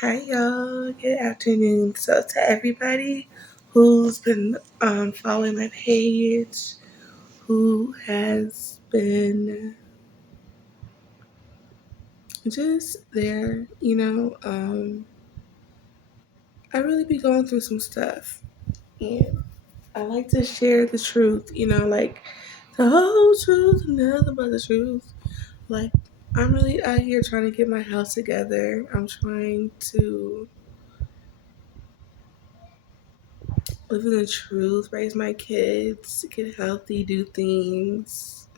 Hi, y'all. Good afternoon. So, to everybody who's been following my page, who has been just there, I really be going through some stuff. And I like to share the truth, like the whole truth and nothing but the truth. Like, I'm really out here trying to get my house together. I'm trying to live in the truth, raise my kids, get healthy, do things.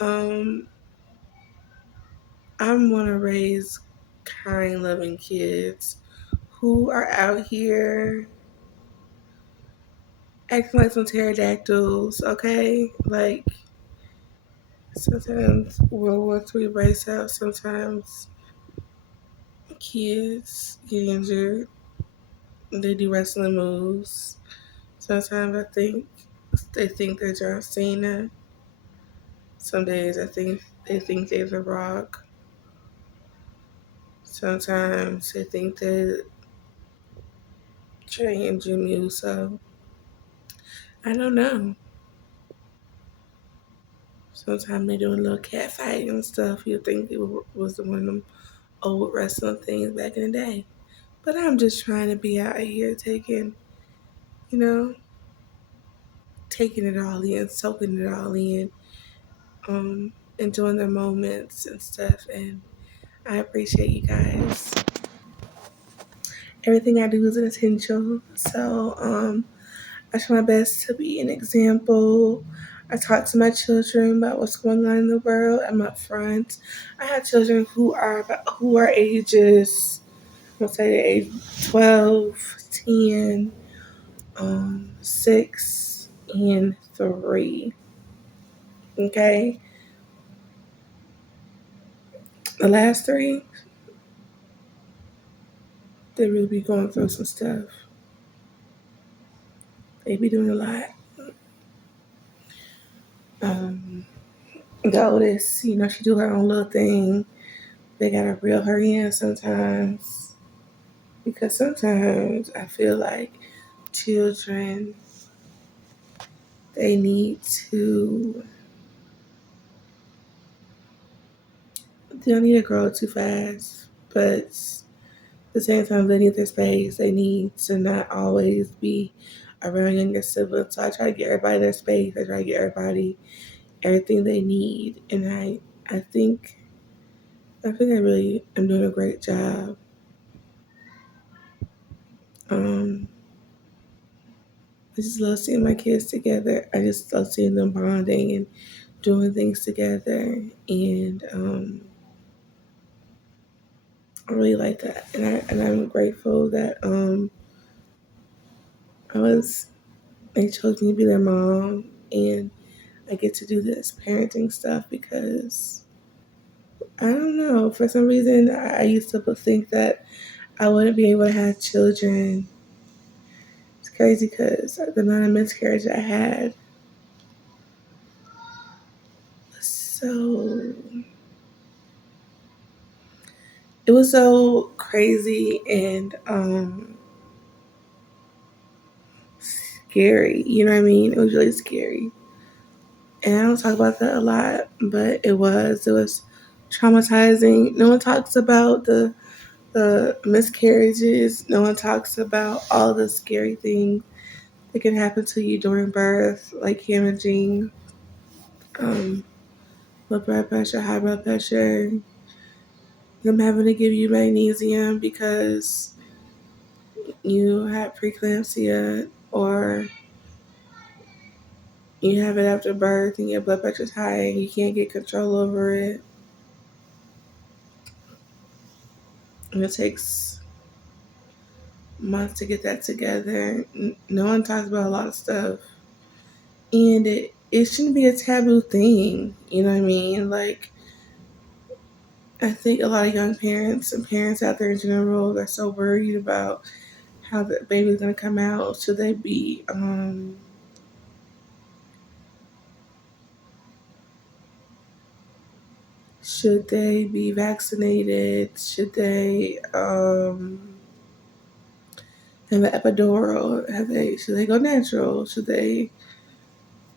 Um, I want to raise kind, loving kids who are out here acting like some pterodactyls, okay? Like, sometimes World War III breaks out, sometimes kids get injured, they do wrestling moves. Sometimes they think they're John Cena. Some days I think they think they're The Rock. Sometimes they think they're Trey and Jim Uso. I don't know. Sometimes they doing a little cat fight and stuff. You think it was one of them old wrestling things back in the day. But I'm just trying to be out here you know, taking it all in, soaking it all in, enjoying the moments and stuff. And I appreciate you guys. Everything I do is intentional. So, I try my best to be an example. I talk to my children about what's going on in the world. I'm upfront. I have children who are ages, let's say the age 12, 10, 6, and 3. Okay, the last three, they really be going through some stuff. They be doing a lot. Um, the oldest, she do her own little thing. They gotta reel her in sometimes because sometimes I feel like children they need to they don't need to grow too fast, but at the same time they need their space. They need to not always be around younger siblings. So I try to get everybody their space. I try to get everybody everything they need, and I think I really am doing a great job. Um, I just love seeing my kids together. I just love seeing them bonding and doing things together, and I really like that. And I'm grateful that I was they chose me to be their mom, and I get to do this parenting stuff because I don't know, for some reason I used to think that I wouldn't be able to have children. It's crazy because the amount of miscarriage I had was so crazy and scary. You know what I mean? It was really scary. And I don't talk about that a lot, but it was traumatizing. No one talks about the miscarriages. No one talks about all the scary things that can happen to you during birth, like hemorrhaging, um, low blood pressure, high blood pressure, them having to give you magnesium because you had preeclampsia or you have it after birth and your blood pressure's high and you can't get control over it. And it takes months to get that together. No one talks about a lot of stuff. And it shouldn't be a taboo thing. You know what I mean? Like, I think a lot of young parents and parents out there in general are so worried about how the baby's going to come out. Should they be, should they be vaccinated? Should they have an epidural? Should they go natural? Should they,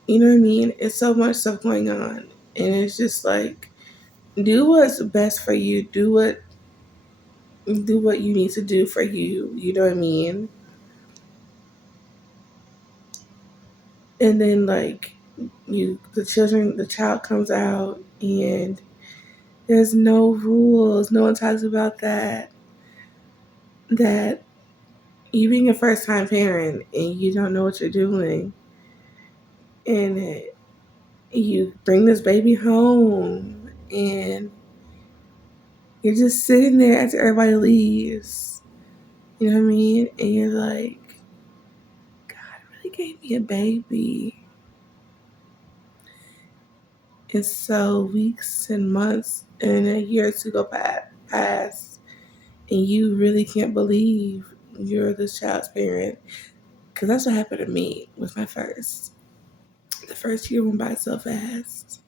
you know what I mean? It's so much stuff going on, and it's just like, do what's best for you. Do what you need to do for you. You know what I mean? And then like the child comes out and there's no rules. No one talks about that. That you being a first time parent and you don't know what you're doing, and you bring this baby home and you're just sitting there after everybody leaves. You know what I mean? And you're like, God really gave me a baby. And so weeks and months and a year or two go past, and you really can't believe you're this child's parent. Because that's what happened to me with my first. The first year went by so fast.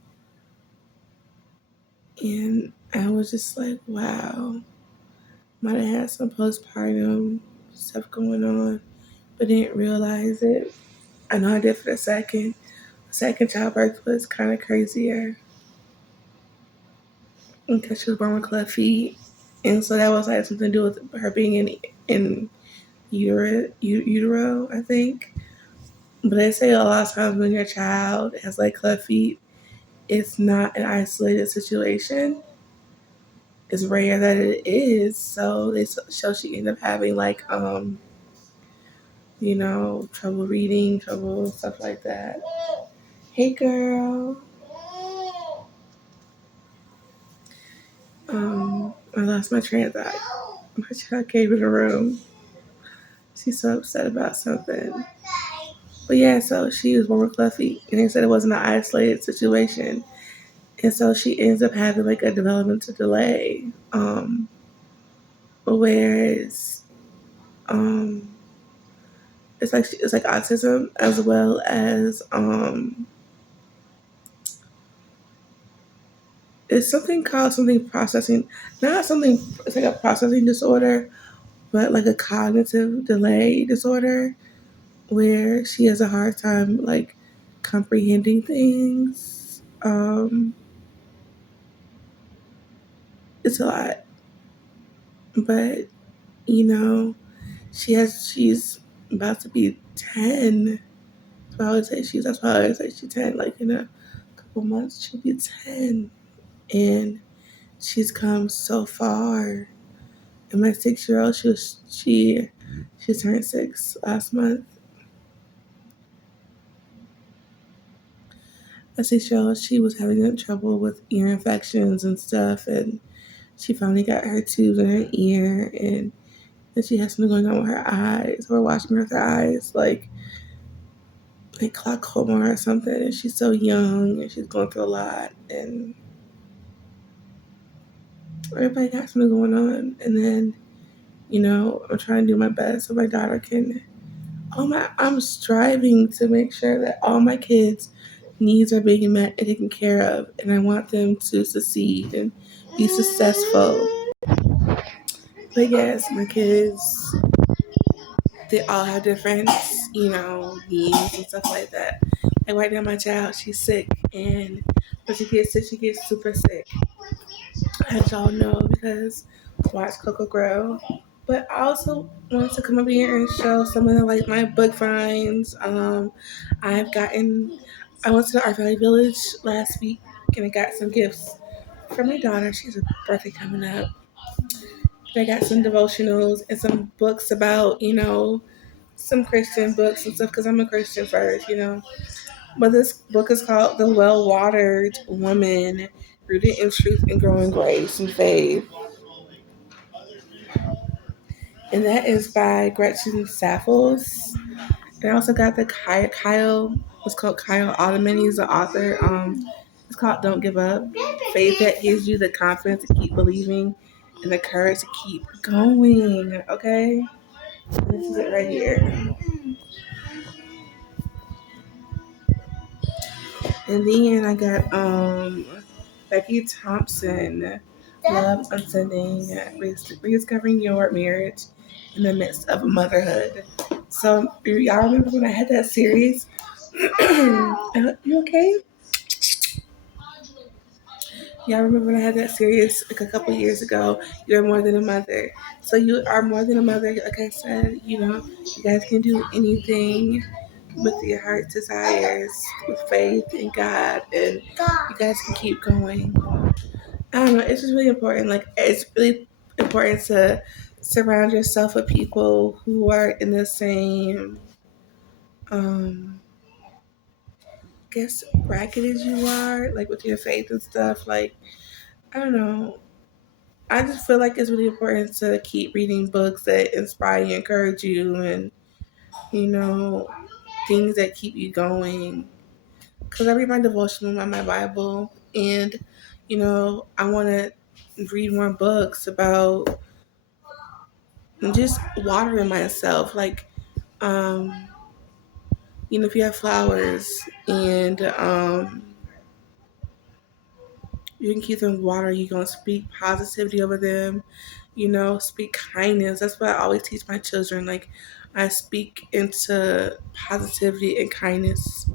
And I was just like, wow, might have had some postpartum stuff going on, but didn't realize it. I know I did for the second. Second childbirth was kind of crazier because she was born with club feet. And so that was like something to do with her being in utero, I think. But they say a lot of times when your child has like club feet, it's not an isolated situation. It's rare that it is. So they show she ended up having like trouble reading, trouble stuff like that. Hey girl. I lost my train of thought. My child came in the room. She's so upset about something. But yeah, so she was born with club feet, and they said it wasn't an isolated situation. And so she ends up having like a developmental delay. Whereas um, it's like autism as well as it's something called something processing, not something, it's like a processing disorder, but like a cognitive delay disorder where she has a hard time like comprehending things. It's a lot, but you know, she's about to be 10. So I would say that's why I always say she's 10. Like in a couple months, she'll be 10, and she's come so far. And my 6-year-old, she turned 6 last month. My 6-year-old, she was having trouble with ear infections and stuff, and she finally got her tubes in her ear, and then she has something going on with her eyes. We're watching her with her eyes, like glaucoma or something, and she's so young and she's going through a lot, and everybody got something going on. And then, I'm trying to do my best so my daughter can. I'm striving to make sure that all my kids' needs are being met and taken care of, and I want them to succeed and be successful. But yes, my kids, they all have different, needs and stuff like that. Like right now, my child, she's sick, and when she gets sick, she gets super sick. As y'all know, because watch Coco grow. But I also wanted to come up here and show some of the, like my book finds. I've gotten. I went to the Art Valley Village last week and I got some gifts for my daughter. She has a birthday coming up. I got some devotionals and some books about, some Christian books and stuff because I'm a Christian first. But this book is called The Well Watered Woman, Rooted in Truth and Growing Grace and Faith. And that is by Gretchen Saffels. And I also got the Kyle, it's called Kyle Ottoman. He's the author. It's called Don't Give Up. Faith that gives you the confidence to keep believing and the courage to keep going. Okay? This is it right here. And then I got Becky Thompson. Love Unsending, rediscovering your marriage in the midst of motherhood. So y'all remember when I had that series? You okay? Y'all remember when I had that series like a couple years ago? You're more than a mother. So you are more than a mother. Like I said, you guys can do anything with your heart desires, with faith in God, and you guys can keep going. I don't know. It's just really important. Like it's really important to surround yourself with people who are in the same, guess bracket as you are, like with your faith and stuff. Like I don't know. I just feel like it's really important to keep reading books that inspire you, encourage you, and you know things that keep you going. Because I read my devotional on my Bible, and I want to read more books about just watering myself. Like, um, if you have flowers and you can keep them water, you're gonna speak positivity over them. Speak kindness. That's what I always teach my children. Like, I speak into positivity and kindness.